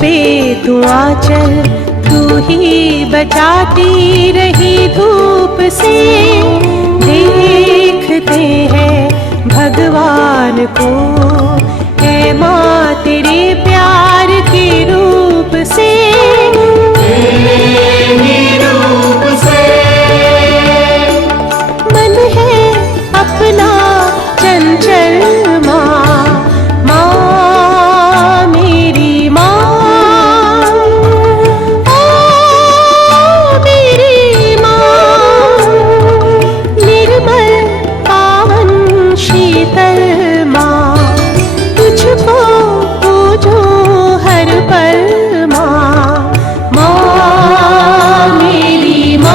पे तू आंचल, तू ही बचाती रही धूप से। देखते हैं भगवान को, है माँ तेरे प्यार के रूप से। रूप से मन है अपना चंचल माँ, माँ मेरी माँ, ओ मेरी माँ। निर्मल पावन शीतल माँ, तुझको पूजो हर पल माँ, माँ मेरी माँ,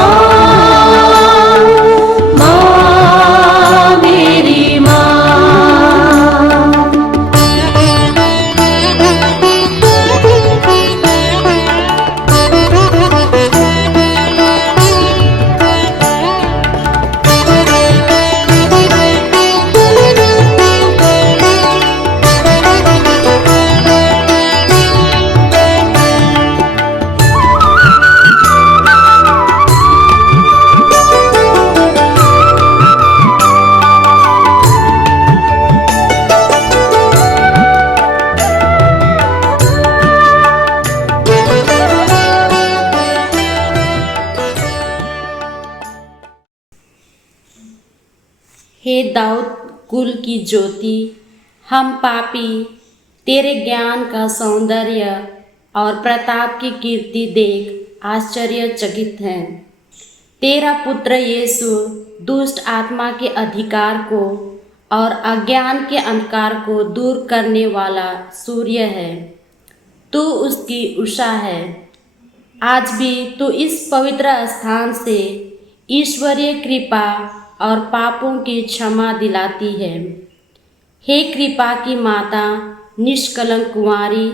माँ मेरी माँ। हे दाऊद कुल की ज्योति, हम पापी तेरे ज्ञान का सौंदर्य और प्रताप की कीर्ति देख आश्चर्यचकित हैं। तेरा पुत्र यीशु दुष्ट आत्मा के अधिकार को और अज्ञान के अंधकार को दूर करने वाला सूर्य है। तू उसकी उषा है। आज भी तू इस पवित्र स्थान से ईश्वरीय कृपा और पापों की क्षमा दिलाती है। हे कृपा की माता, निष्कलंक कुंवारी,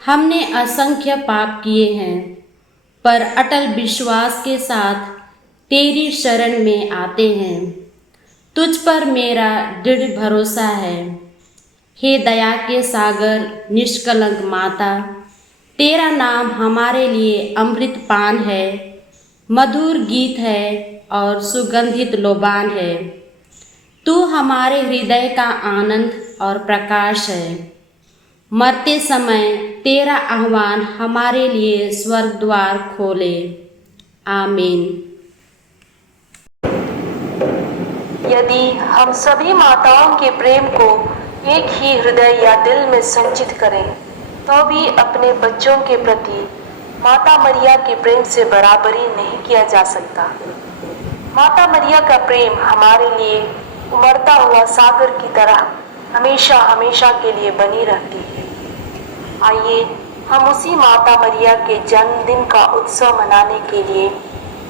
हमने असंख्य पाप किए हैं, पर अटल विश्वास के साथ तेरी शरण में आते हैं। तुझ पर मेरा दृढ़ भरोसा है। हे दया के सागर, निष्कलंक माता, तेरा नाम हमारे लिए अमृत पान है, मधुर गीत है और सुगंधित लोबान है। तू हमारे हृदय का आनंद और प्रकाश है। मरते समय तेरा आह्वान हमारे लिए स्वर्ग द्वार खोले। आमीन। यदि हम सभी माताओं के प्रेम को एक ही हृदय या दिल में संचित करें, तो भी अपने बच्चों के प्रति माता मरिया के प्रेम से बराबरी नहीं किया जा सकता। माता मरिया का प्रेम हमारे लिए उमड़ता हुआ सागर की तरह हमेशा हमेशा के लिए बनी रहती है। आइए हम उसी माता मरिया के जन्मदिन का उत्सव मनाने के लिए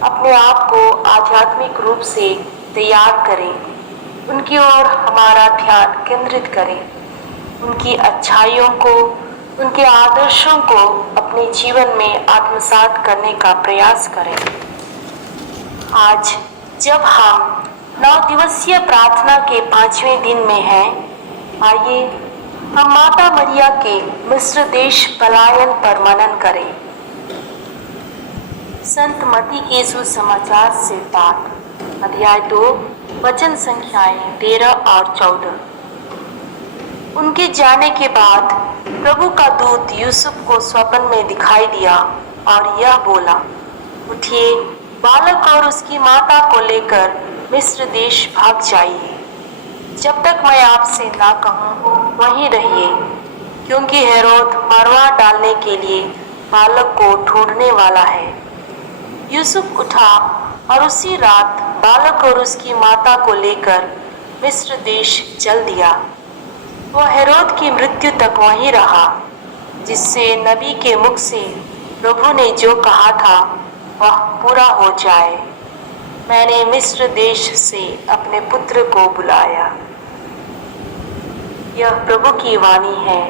अपने आप को आध्यात्मिक रूप से तैयार करें, उनकी ओर हमारा ध्यान केंद्रित करें, उनकी अच्छाइयों को, उनके आदर्शों को अपने जीवन में आत्मसात करने का प्रयास करें। आज जब हम 9 दिवसीय प्रार्थना के 5वें दिन में हैं, आइए हम माता मरिया के मिस्र देश पलायन पर मनन करें। संत मत्ती के सुसमाचार से पाठ, अध्याय 2, वचन संख्याएं 13 और 14। उनके जाने के बाद प्रभु का दूत यूसुफ को स्वप्न में दिखाई दिया और यह बोला, उठिए, बालक और उसकी माता को लेकर मिस्र देश भाग जाइए। जब तक मैं आपसे ना कहूँ वहीं रहिए, क्योंकि हेरोद मरवा डालने के लिए बालक को ढूंढने वाला है। यूसुफ उठा और उसी रात बालक और उसकी माता को लेकर मिस्र देश चल दिया। वह हेरोद की मृत्यु तक वहीं रहा, जिससे नबी के मुख से प्रभु ने जो कहा था वह पूरा हो जाए, मैंने मिस्र देश से अपने पुत्र को बुलाया। यह प्रभु की वाणी है।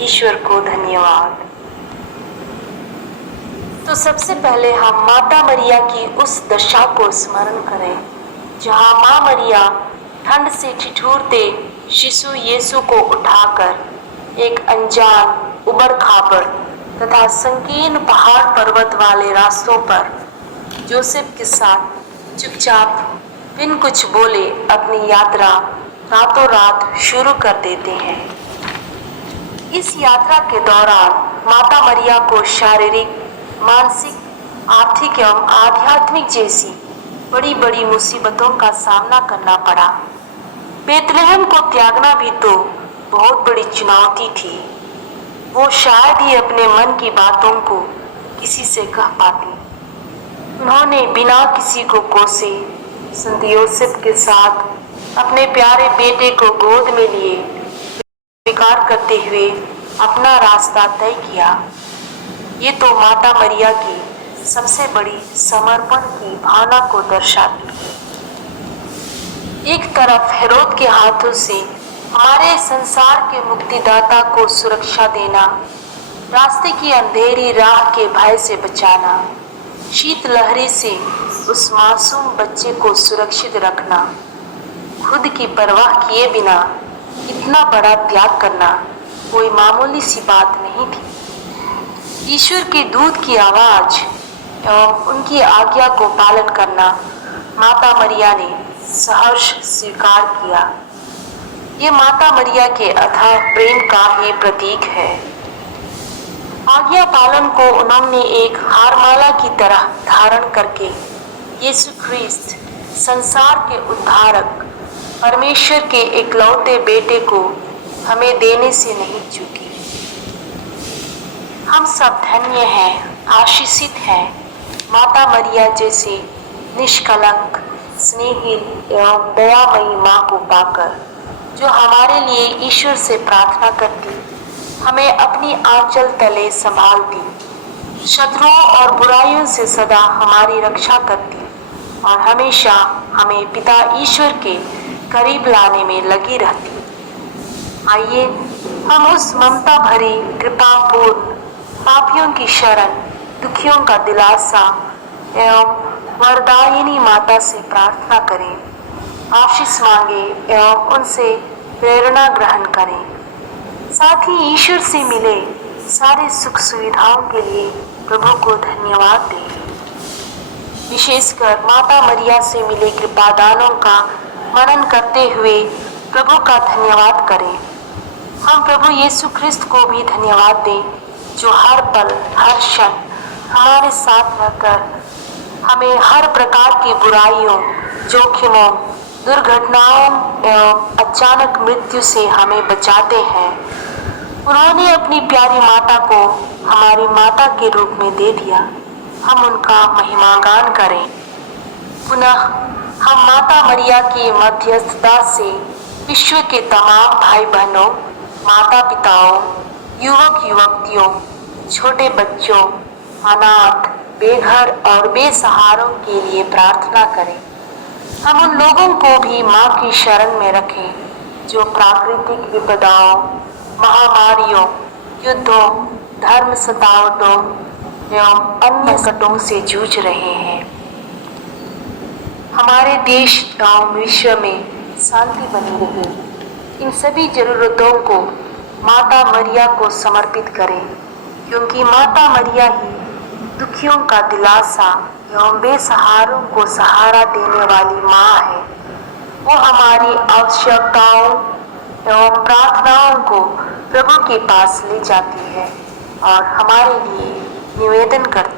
ईश्वर को धन्यवाद। तो सबसे पहले हम माता मरिया की उस दशा को स्मरण करें जहाँ माँ मरिया ठंड से ठिठुरते शिशु यीशु को उठाकर एक अनजान उबड़ खाबड़ तथा संकीर्ण पहाड़ पर्वत वाले रास्तों पर जोसेफ के साथ चुपचाप बिन कुछ बोले अपनी यात्रा रातों रात शुरू कर देते हैं। इस यात्रा के दौरान माता मरिया को शारीरिक, मानसिक, आर्थिक एवं आध्यात्मिक जैसी बड़ी बड़ी मुसीबतों का सामना करना पड़ा। बेतलहम को त्यागना भी तो बहुत बड़ी चुनौती थी। वो शायद ही अपने मन की बातों को किसी से कह पाती। उन्होंने बिना किसी को कोसे संत योसेफ के साथ अपने प्यारे बेटे को गोद में लिए स्वीकार करते हुए अपना रास्ता तय किया। ये तो माता मरिया की सबसे बड़ी समर्पण की भावना को दर्शाती है। एक तरफ हेरोद के हाथों से हमारे संसार के मुक्तिदाता को सुरक्षा देना, रास्ते की अंधेरी राह के भय से बचाना, शीतलहरी से उस मासूम बच्चे को सुरक्षित रखना, खुद की परवाह किए बिना इतना बड़ा त्याग करना कोई मामूली सी बात नहीं थी। ईश्वर के दूत की आवाज एवं उनकी आज्ञा को पालन करना माता मरिया ने सहर्ष स्वीकार किया। ये माता मरिया के अथाह प्रेम का ही प्रतीक है। आज्ञा पालन को उन्होंने एक हारमाला की तरह धारण करके यीशु ख्रिस्त संसार के उद्धारक परमेश्वर के इकलौते बेटे को हमें देने से नहीं चूकी। हम सब धन्य हैं, आशीषित हैं माता मरिया जैसे निष्कलंक, स्नेहिल एवं दयामयी माँ को पाकर, जो हमारे लिए ईश्वर से प्रार्थना करती, हमें अपनी आंचल तले संभालती, शत्रुओं और बुराइयों से सदा हमारी रक्षा करती और हमेशा हमें पिता ईश्वर के करीब लाने में लगी रहती। आइए हम उस ममता भरी कृपापूर्ण पापियों की शरण, दुखियों का दिलासा एवं वरदायिनी माता से प्रार्थना करें, आशीष मांगे एवं उनसे प्रेरणा ग्रहण करें। साथ ही ईश्वर से मिले सारे सुख सुविधाओं के लिए प्रभु को धन्यवाद दें। विशेषकर माता मरिया से मिले कृपादानों का मनन करते हुए प्रभु का धन्यवाद करें। हम प्रभु यीशु ख्रिस्त को भी धन्यवाद दें, जो हर पल हर क्षण हमारे साथ रहकर हमें हर प्रकार की बुराइयों, जोखिमों, दुर्घटनाओं एवं अचानक मृत्यु से हमें बचाते हैं। उन्होंने अपनी प्यारी माता को हमारी माता के रूप में दे दिया। हम उनका महिमागान करें। पुनः हम माता मरिया की मध्यस्थता से विश्व के तमाम भाई बहनों, माता पिताओं, युवक युवतियों, छोटे बच्चों, अनाथ, बेघर और बेसहारों के लिए प्रार्थना करें। हम उन लोगों को भी माँ की शरण में रखें जो प्राकृतिक विपदाओं, महामारियों, युद्धों, धर्म सतावटों एवं अन्य संकटों से जूझ रहे हैं। हमारे देश एवं विश्व में शांति बनी रहे। इन सभी जरूरतों को माता मरिया को समर्पित करें, क्योंकि माता मरिया ही दुखियों का दिलासा एवं बेसहारों को सहारा देने वाली माँ है। वो हमारी आवश्यकताओं एवं प्रार्थनाओं को प्रभु के पास ले जाती है और हमारे लिए निवेदन करती है।